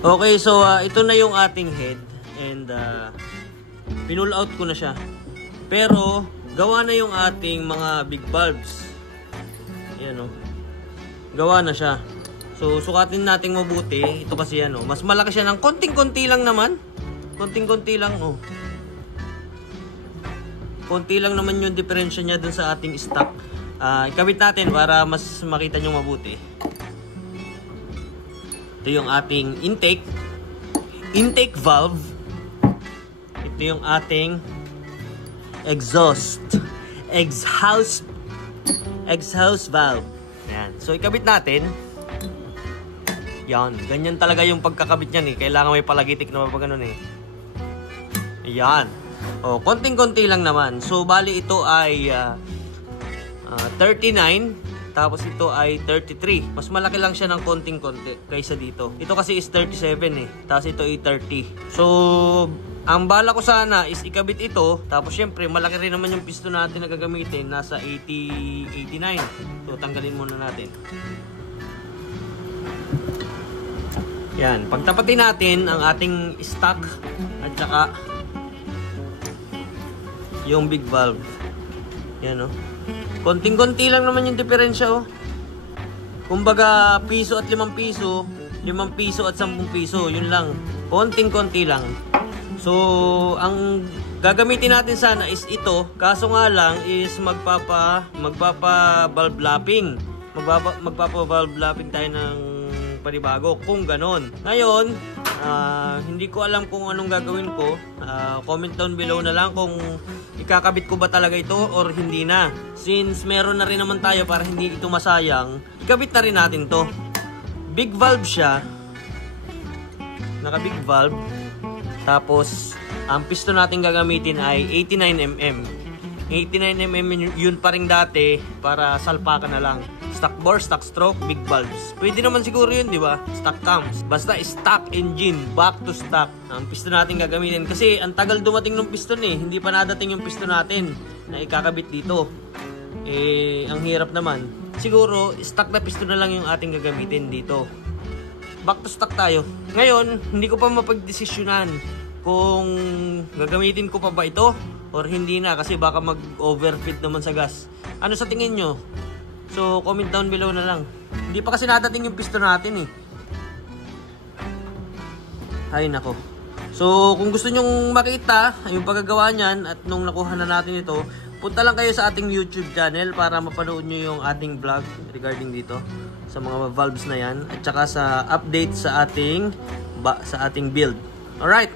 Okay, so ito na yung ating head and pinull out ko na siya. Pero gawa na yung ating mga big valves. Ayan o. Gawa na siya. So sukatin natin mabuti. Ito kasi ano, mas malaki siya ng konting-konti lang naman. Konting-konti lang oh. Konti lang naman yung diferensya niya dun sa ating stock. Ikabit natin para mas makita nyo mabuti. Ito yung ating intake valve. Ito yung ating exhaust valve. Yan. So ikabit natin. Yan, ganyan talaga yung pagkakabit niyan eh. Kailangan may palagitik na pag ganun eh. Yan. Oh, konting-konti lang naman. So bali ito ay 39, tapos ito ay 33. Mas malaki lang siya ng konting-konti kaysa dito. Ito kasi is 37 eh. Tapos ito ay 30. So ang bala ko sana is ikabit ito. Tapos syempre malaki rin naman yung piston natin na gagamitin. Nasa 89. So tanggalin muna natin. Yan. Pagtapatin natin ang ating stock at saka yung big valve. Yan oh. Konting-konti lang naman yung diferensya oh. Kumbaga piso at 5 piso, 5 piso at 10 piso, yun lang. Konting-konti lang. So, ang gagamitin natin sana is ito. Kaso nga lang is magpapa valve lapping. Magpapa valve lapping tayo ng panibago kung ganon. Ngayon, hindi ko alam kung anong gagawin ko. Comment down below na lang kung ikakabit ko ba talaga ito or hindi na. Since meron na rin naman tayo para hindi ito masayang, ikabit na rin natin to. Big valve siya. Naka big valve. Tapos, ang piston natin gagamitin ay 89mm. 89mm yun pa rin dati para salpakan na lang. Stock bore, stock stroke, big valves. Pwede naman siguro yun, di ba? Stock cams. Basta stock engine, back to stock. Ang piston natin gagamitin. Kasi ang tagal dumating ng piston eh. Hindi pa nadating yung piston natin na ikakabit dito. Ang hirap naman. Siguro, stock na piston na lang yung ating gagamitin dito. Back to stock tayo. Ngayon, hindi ko pa mapagdesisyonan kung gagamitin ko pa ba ito or hindi na. Kasi baka mag-overfit naman sa gas. Ano sa tingin nyo? So, comment down below na lang. Hindi pa kasi nadating yung piston natin eh. Ay, nako. So, kung gusto nyong makita yung paggagawa niyan at nung nakuha na natin ito, punta lang kayo sa ating YouTube channel para mapanood nyo yung ating vlog regarding dito sa mga valves na yan at saka sa update sa ating build. Alright.